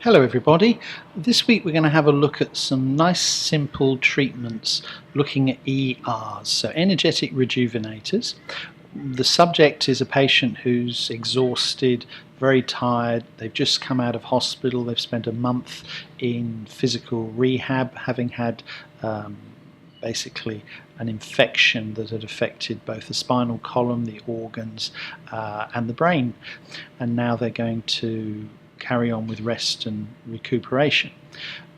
Hello everybody. This week we're going to have a look at some nice simple treatments looking at ERs, so energetic rejuvenators. The subject is a patient who's exhausted, very tired, they've just come out of hospital, they've spent a month in physical rehab having had basically an infection that had affected both the spinal column, the organs and the brain, and now they're going to carry on with rest and recuperation.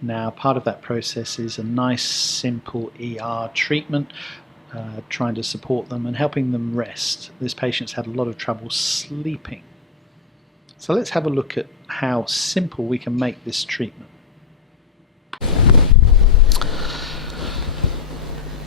Now, part of that process is a nice simple ER treatment, trying to support them and helping them rest. This patient's had a lot of trouble sleeping. So let's have a look at how simple we can make this treatment.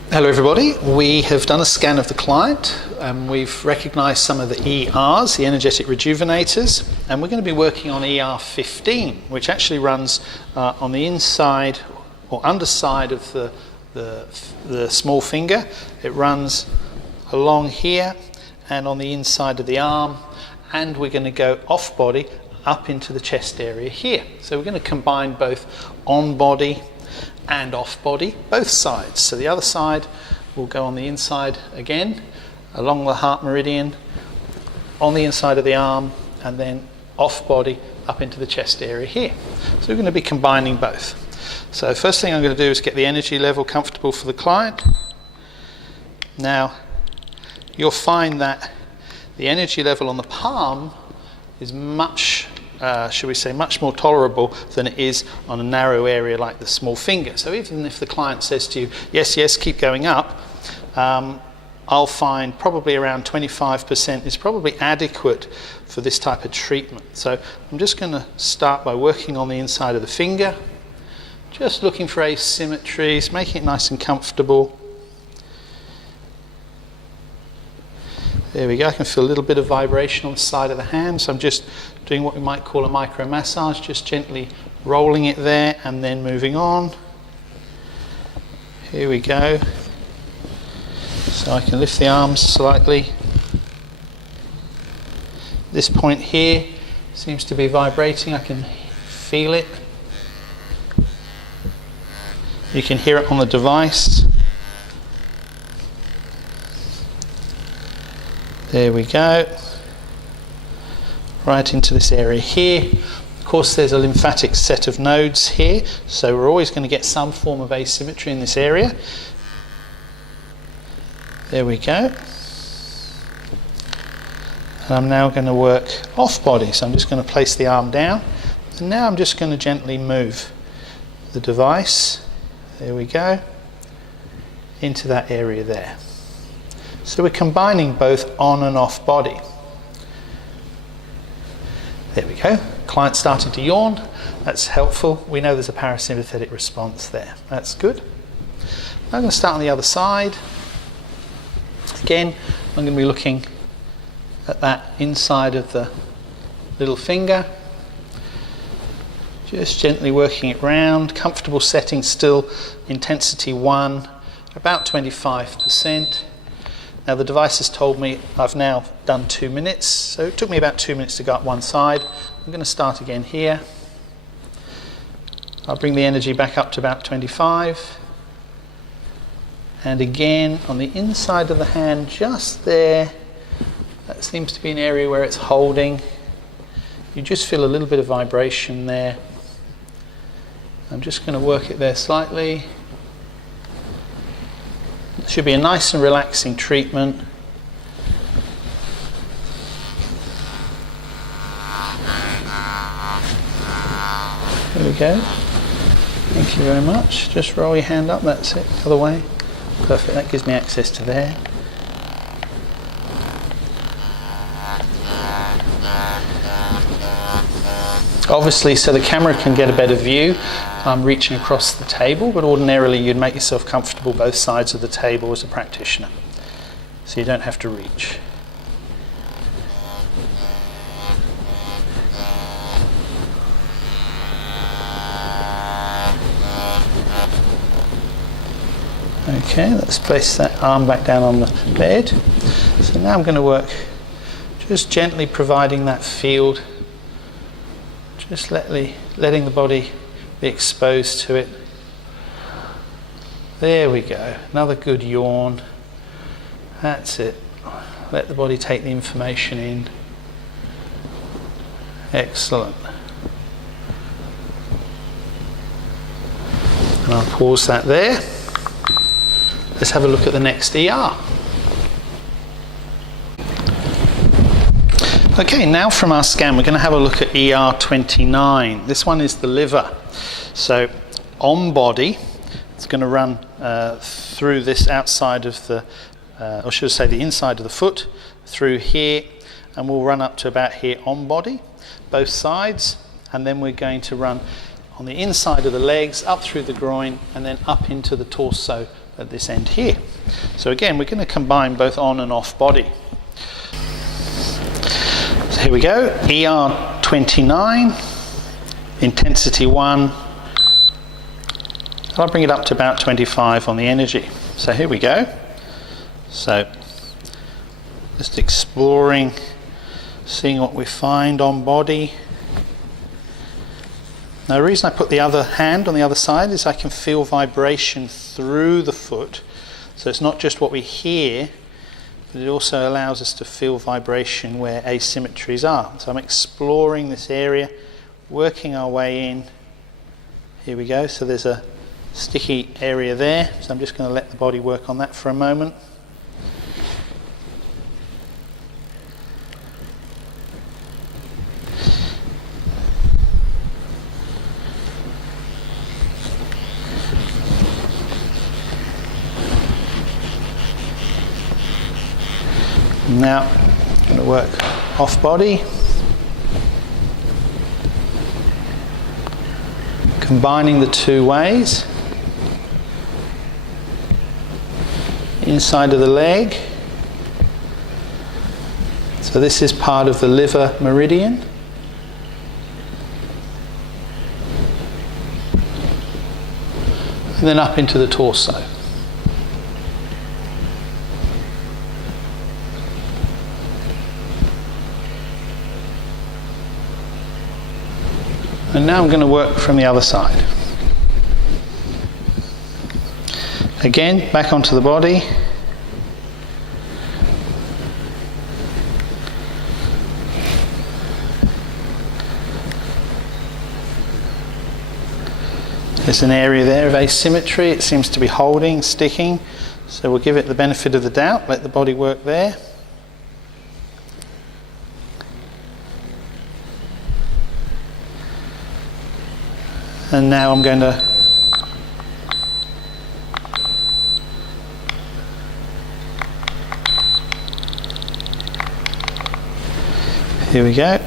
Hello everybody, we have done a scan of the client and we've recognised some of the ERs, the energetic rejuvenators, and we're going to be working on ER 15, which actually runs on the inside or underside of the small finger. It runs along here and on the inside of the arm, and we're going to go off body up into the chest area here. So we're going to combine both on body and off body, both sides. So the other side will go on the inside again, along the heart meridian, on the inside of the arm, and then off body up into the chest area here. So we're going to be combining both. So first thing I'm going to do is get the energy level comfortable for the client. Now, you'll find that the energy level on the palm is much much more tolerable than it is on a narrow area like the small finger. So even if the client says to you, yes, keep going up, I'll find probably around 25% is probably adequate for this type of treatment. So I'm just going to start by working on the inside of the finger, just looking for asymmetries, making it nice and comfortable. There we go, I can feel a little bit of vibration on the side of the hand, so I'm just doing what we might call a micro massage, just gently rolling it there and then moving on. Here we go. So I can lift the arms slightly. This point here seems to be vibrating, I can feel it. You can hear it on the device. There we go, right into this area here. Of course, there's a lymphatic set of nodes here, so we're always going to get some form of asymmetry in this area. There we go. And I'm now going to work off body, so I'm just going to place the arm down, and now I'm just going to gently move the device, there we go, into that area there. So we're combining both on and off body. There we go. Client starting to yawn. That's helpful. We know there's a parasympathetic response there. That's good. I'm going to start on the other side. Again, I'm going to be looking at that inside of the little finger. Just gently working it round. Comfortable setting still. Intensity 1, about 25%. Now the device has told me I've now done 2 minutes, so it took me about 2 minutes to go up one side. I'm going to start again here. I'll bring the energy back up to about 25. And again on the inside of the hand, just there, that seems to be an area where it's holding. You just feel a little bit of vibration there. I'm just going to work it there slightly. It should be a nice and relaxing treatment. There we go. Thank you very much. Just roll your hand up, that's it, the other way. Perfect, that gives me access to there. Obviously, so the camera can get a better view, I'm reaching across the table, but ordinarily you'd make yourself comfortable both sides of the table as a practitioner, so you don't have to reach. Okay, let's place that arm back down on the bed. So now I'm going to work just gently providing that field Just letting the body be exposed to it. There we go. Another good yawn. That's it. Let the body take the information in. Excellent. And I'll pause that there. Let's have a look at the next ER. Okay, now from our scan we're going to have a look at ER 29. This one is the liver. So on body, it's going to run through this outside of the, or should I say the inside of the foot, through here, and we'll run up to about here on body, both sides, and then we're going to run on the inside of the legs, up through the groin, and then up into the torso at this end here. So again, we're going to combine both on and off body. So here we go, ER 29, intensity 1. I'll bring it up to about 25 on the energy. So here we go. So just exploring, seeing what we find on body. Now the reason I put the other hand on the other side is I can feel vibration through the foot. So it's not just what we hear, but it also allows us to feel vibration where asymmetries are. So I'm exploring this area, working our way in. Here we go. So there's a sticky area there, so I'm just going to let the body work on that for a moment. Now I'm going to work off body, combining the two ways. Inside of the leg. So this is part of the liver meridian. And then up into the torso. And now I'm going to work from the other side. Again, back onto the body. There's an area there of asymmetry. It seems to be holding, sticking. So we'll give it the benefit of the doubt, let the body work there. And now I'm going to here we go.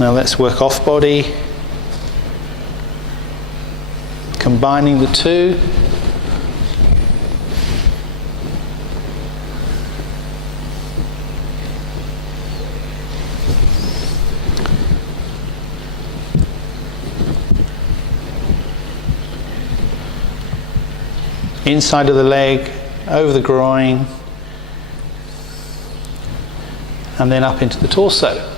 Now let's work off body, combining the two. Inside of the leg, over the groin, and then up into the torso.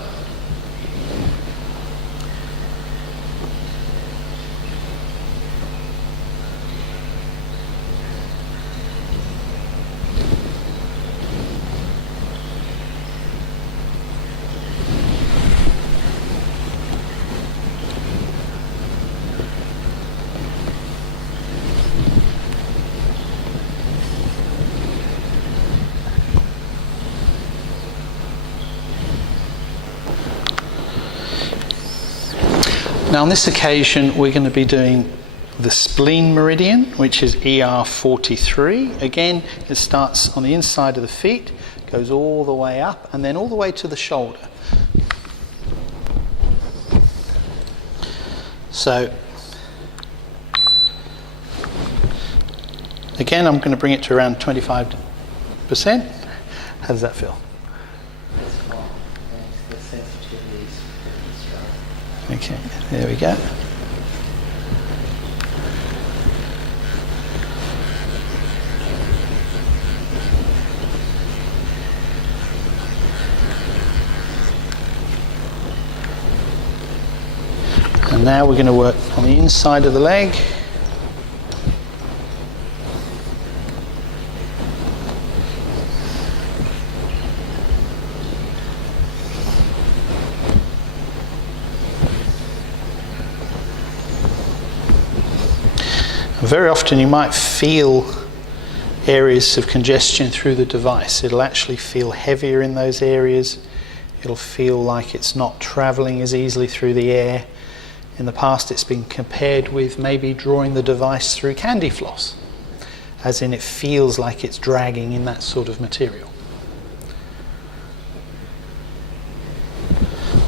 Now on this occasion we're going to be doing the Spleen Meridian, which is ER 43. Again, it starts on the inside of the feet, goes all the way up and then all the way to the shoulder. So again, I'm going to bring it to around 25%. How does that feel? Okay, there we go. And now we're going to work on the inside of the leg. Very often you might feel areas of congestion through the device. It'll actually feel heavier in those areas. It'll feel like it's not travelling as easily through the air. In the past it's been compared with maybe drawing the device through candy floss, as in it feels like it's dragging in that sort of material.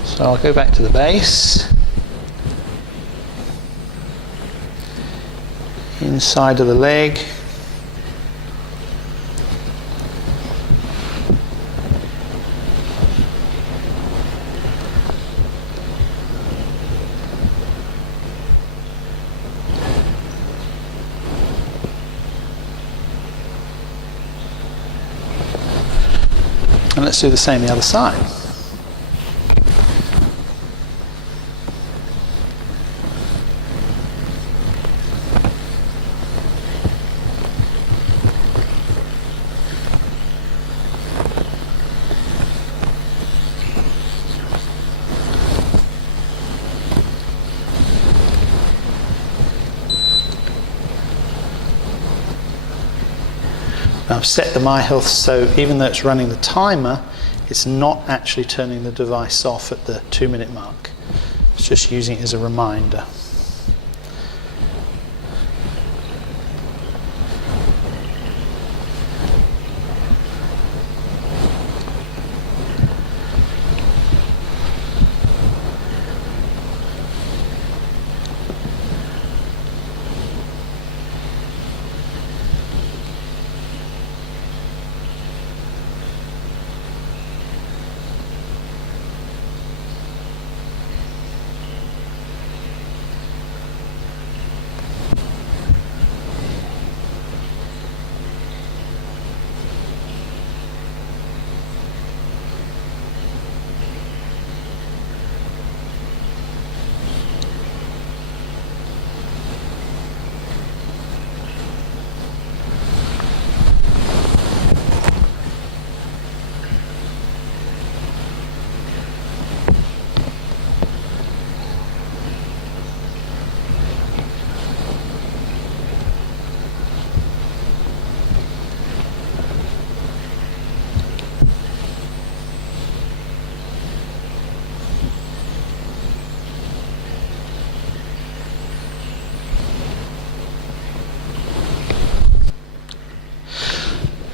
So I'll go back to the base. Inside of the leg. And let's do the same the other side. I've set the miHealth so even though it's running the timer, it's not actually turning the device off at the 2-minute mark. It's just using it as a reminder.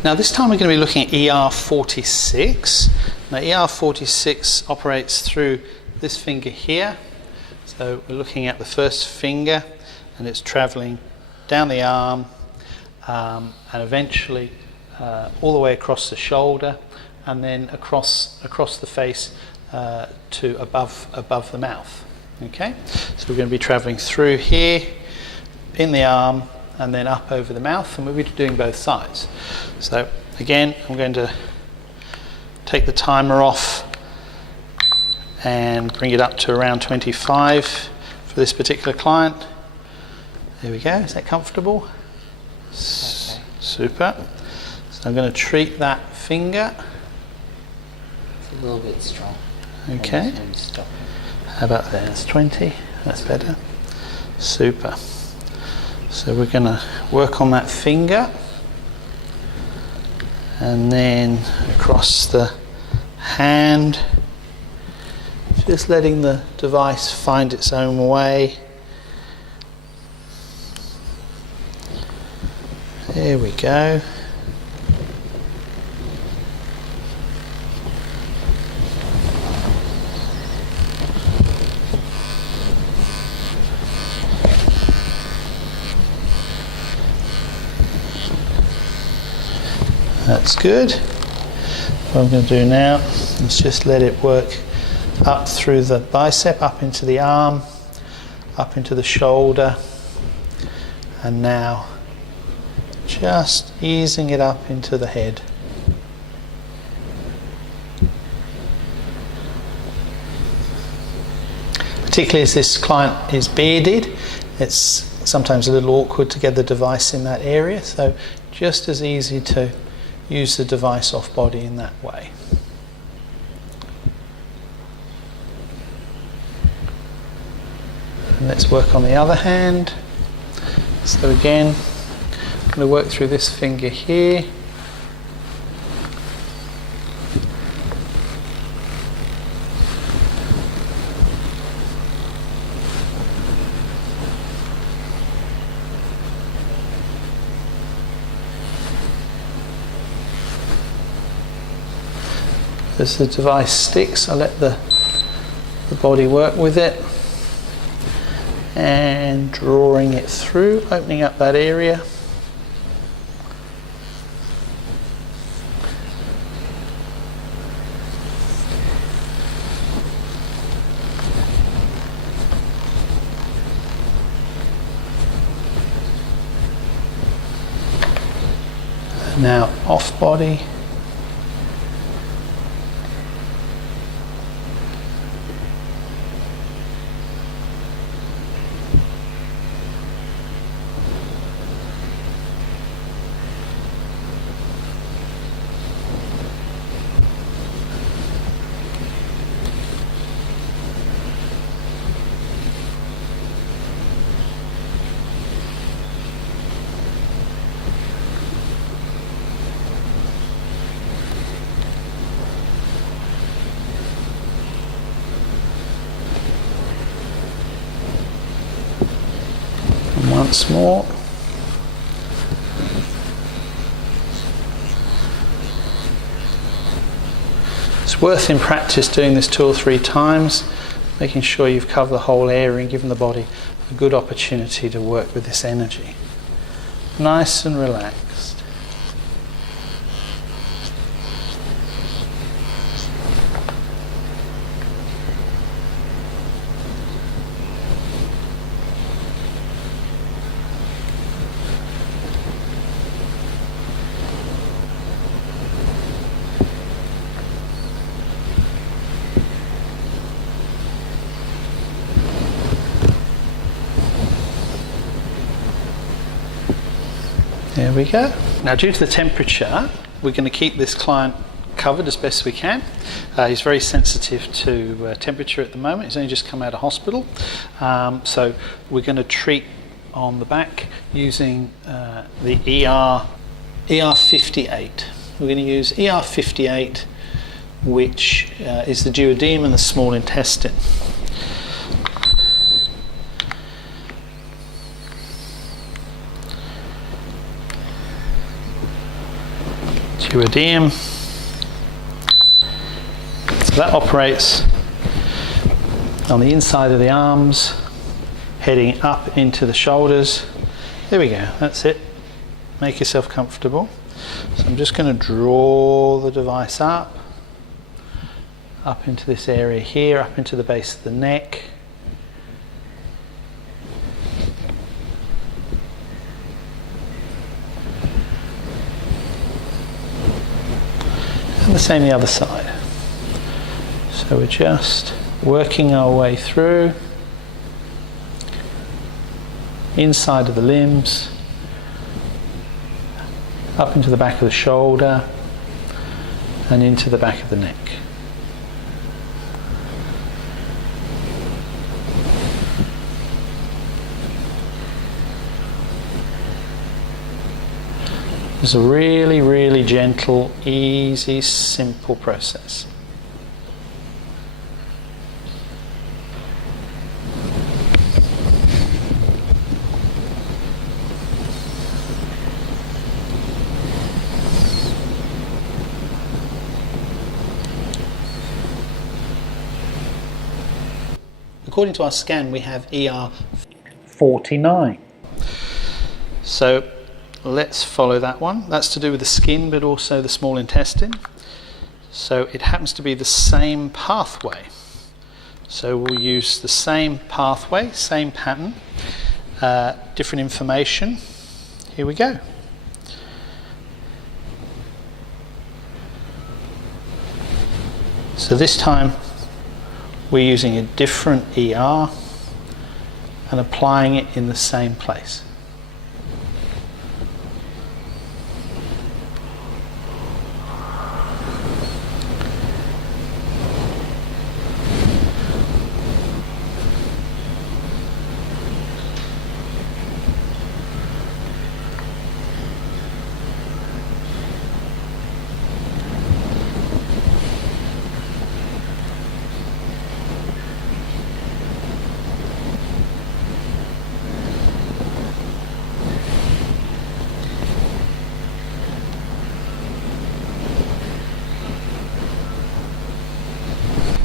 Now this time we're going to be looking at ER46. Now ER46 operates through this finger here. So we're looking at the first finger and it's travelling down the arm and eventually all the way across the shoulder and then across the face to above the mouth. Okay, so we're going to be travelling through here in the arm and then up over the mouth, and we'll be doing both sides. So again, I'm going to take the timer off and bring it up to around 25 for this particular client. There we go. Is that comfortable? Okay. Super. So I'm going to treat that finger. It's a little bit strong. Okay. How about there? That's 20. That's better. Super. So we're going to work on that finger and then across the hand, just letting the device find its own way. There we go. That's good. What I'm going to do now is just let it work up through the bicep, up into the arm, up into the shoulder, and now just easing it up into the head. particularly as this client is bearded, it's sometimes a little awkward to get the device in that area, so just as easy to use the device off body in that way. And let's work on the other hand. So again, I'm going to work through this finger here. As the device sticks, I let the body work with it and drawing it through, opening up that area. And now off body. Once more. It's worth in practice doing this 2 or 3 times, making sure you've covered the whole area and given the body a good opportunity to work with this energy. Nice and relaxed. There we go. Now, due to the temperature, we're going to keep this client covered as best we can. He's very sensitive to temperature at the moment. He's only just come out of hospital. So we're going to treat on the back using the ER58. We're going to use ER58, which is the duodenum and the small intestine. Duodenum. So that operates on the inside of the arms, heading up into the shoulders. There we go, that's it. Make yourself comfortable. So I'm just going to draw the device up into this area here, up into the base of the neck. And the same the other side. So we're just working our way through, inside of the limbs, up into the back of the shoulder, and into the back of the neck. It's a really, really gentle, easy, simple process. According to our scan, we have ER49. So let's follow that one. That's to do with the skin, but also the small intestine. So it happens to be the same pathway. So we'll use the same pathway, same pattern, different information. Here we go. So this time we're using a different ER and applying it in the same place.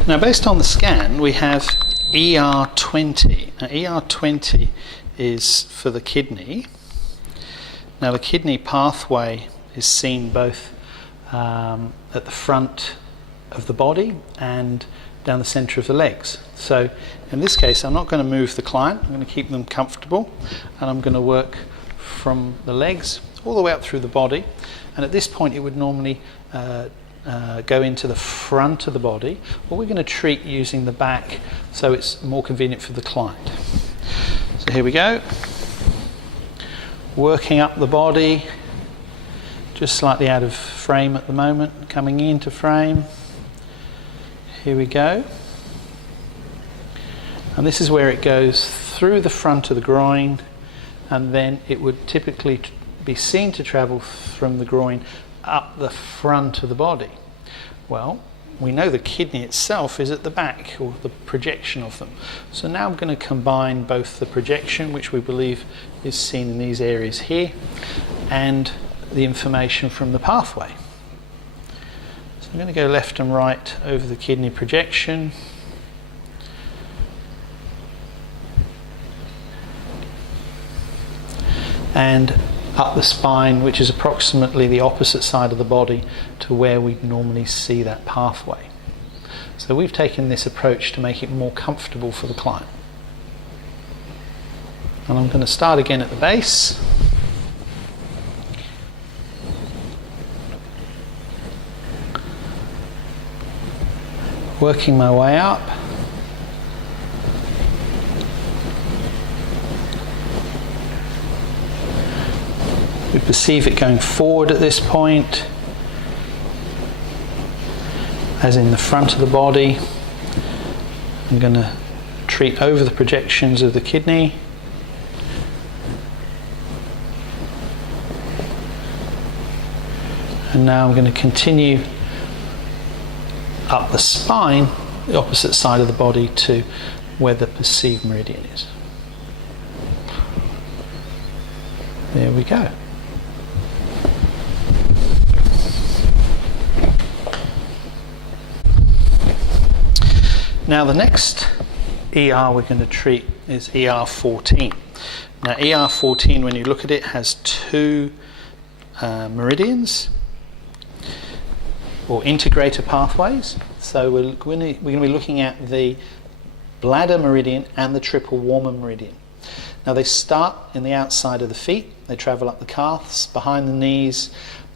Now, based on the scan, we have ER20. Now, ER20 is for the kidney. Now, the kidney pathway is seen both at the front of the body and down the centre of the legs. So, in this case, I'm not going to move the client. I'm going to keep them comfortable, and I'm going to work from the legs all the way up through the body. And at this point, it would normally go into the front of the body, or we're going to treat using the back so it's more convenient for the client. So here we go, working up the body, just slightly out of frame at the moment, coming into frame. Here we go, and this is where it goes through the front of the groin, and then it would typically be seen to travel from the groin up the front of the body. Well, we know the kidney itself is at the back, or the projection of them. So now I'm going to combine both the projection, which we believe is seen in these areas here, and the information from the pathway. So I'm going to go left and right over the kidney projection. And up the spine, which is approximately the opposite side of the body to where we normally see that pathway. So we've taken this approach to make it more comfortable for the client. And I'm going to start again at the base. Working my way up. We perceive it going forward at this point, as in the front of the body. I'm going to treat over the projections of the kidney. And now I'm going to continue up the spine, the opposite side of the body, to where the perceived meridian is. There we go. Now the next ER we're going to treat is ER14. Now ER14, when you look at it, has two meridians, or integrator pathways. So we're going to be looking at the bladder meridian and the triple warmer meridian. Now they start in the outside of the feet, they travel up the calves, behind the knees,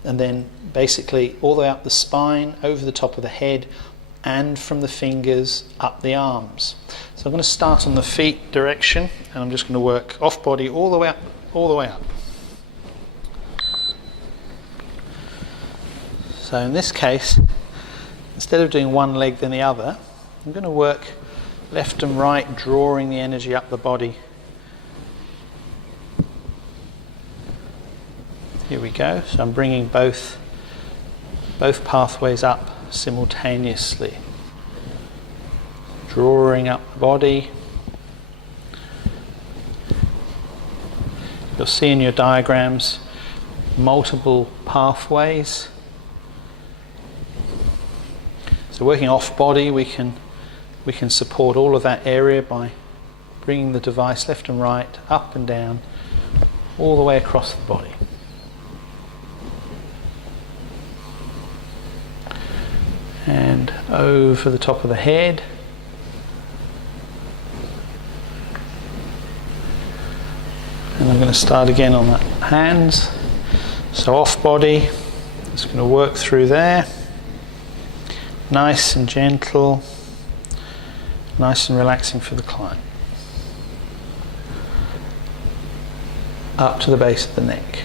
and then basically all the way up the spine, over the top of the head, and from the fingers up the arms. So I'm going to start on the feet direction, and I'm just going to work off body all the way up, all the way up. So in this case, instead of doing one leg then the other, I'm going to work left and right, drawing the energy up the body. Here we go. So I'm bringing both pathways up simultaneously, drawing up the body. You'll see in your diagrams multiple pathways. So working off body, we can support all of that area by bringing the device left and right, up and down, all the way across the body. And over the top of the head. And I'm going to start again on the hands. So off body, just going to work through there. Nice and gentle. nice and relaxing for the client. Up to the base of the neck.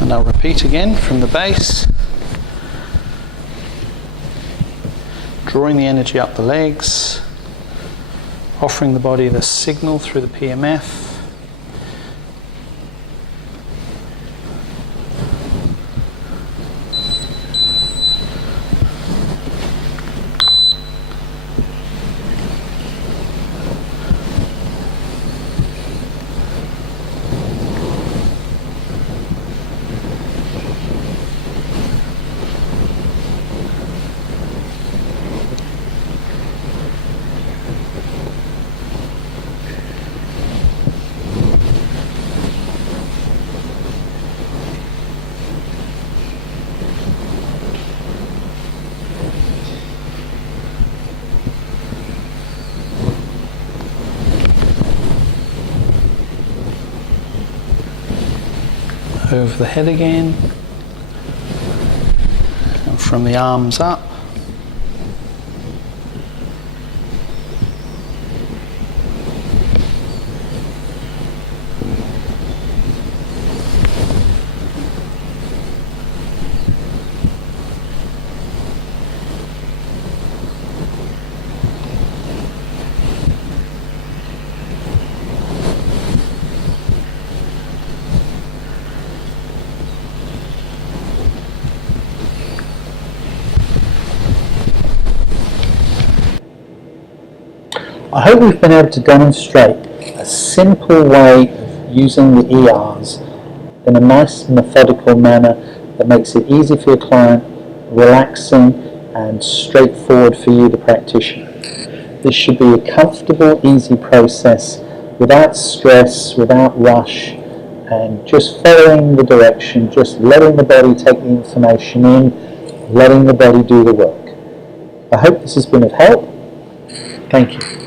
And I'll repeat again from the base, drawing the energy up the legs, offering the body the signal through the PMF. Over the head again, and from the arms up. I hope we've been able to demonstrate a simple way of using the ERs in a nice methodical manner that makes it easy for your client, relaxing and straightforward for you, the practitioner. This should be a comfortable, easy process without stress, without rush, and just following the direction, just letting the body take the information in, letting the body do the work. I hope this has been of help. Thank you.